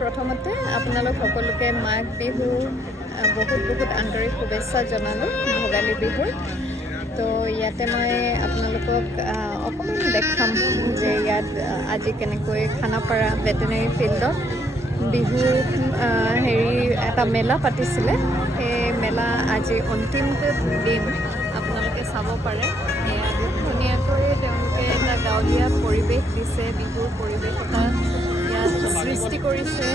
প্ৰথমতে আপোনালোক সকলোকে মাঘ বিহু বহুত বহুত আন্তৰিক শুভেচ্ছা জনালোঁ ভোগালী বিহুৰ। তো ইয়াতে মই আপোনালোকক অকণমান দেখাম যে ইয়াত আজি কেনেকৈ খানাপাৰা ভেটেনেৰী ফিল্ডত বিহু এটা মেলা পাতিছিলে। সেই মেলা আজি অন্তিমটো দিন আপোনালোকে চাব পাৰে। এয়া ধুনীয়াকৈ তেওঁলোকে এটা গাঁৱলীয়া পৰিৱেশ দিছে, বিহুৰ পৰিৱেশ এটা ইয়াত সৃষ্টি কৰিছে।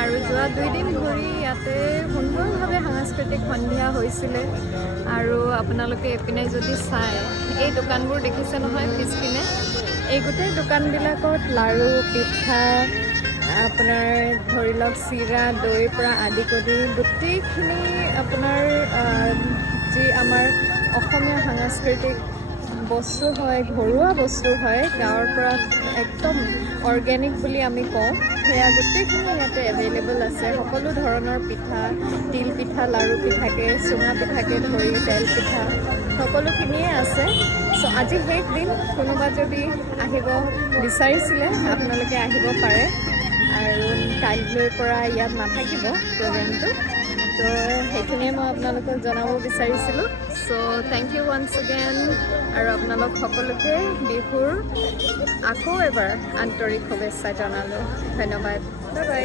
আৰু যোৱা 2 দিন ধৰি ইয়াতে সুন্দৰভাৱে সাংস্কৃতিক সন্ধিয়া হৈছিলে। আৰু আপোনালোকে এইপিনে যদি চায়, এই দোকানবোৰ দেখিছে নহয় পিছপিনে, এই গোটেই দোকানবিলাকত লাড়ু, পিঠা, আপোনাৰ ধৰি লওক চিৰা, দৈৰ পৰা আদি কৰি গোটেইখিনি আপোনাৰ যি আমাৰ অসমীয়া সাংস্কৃতিক বস্তু হয়, ঘৰুৱা বস্তু হয়, গাঁৱৰ পৰা একদম অৰ্গেনিক বুলি আমি কওঁ, সেয়া গোটেইখিনি ইয়াতে এভেইলেবল আছে। সকলো ধৰণৰ পিঠা, তিল পিঠা, লাড়ু পিঠাকে, চুঙা পিঠাকে ধৰি তেল পিঠা সকলোখিনিয়ে আছে। চ' আজি শেষ দিন, কোনোবা যদি আহিব বিচাৰিছিলে আপোনালোকে আহিব পাৰে। আৰু কাইলৈৰ পৰা ইয়াত নাথাকিব প্ৰগ্ৰেমটো। তো সেইখিনিয়ে মই আপোনালোকক জনাব বিচাৰিছিলোঁ। চ' থেংক ইউ ওৱান্স এগেইন। আৰু আপোনালোক সকলোকে বিহুৰ আকৌ এবাৰ আন্তৰিক শুভেচ্ছা জনালোঁ। ধন্যবাদ। Bye bye.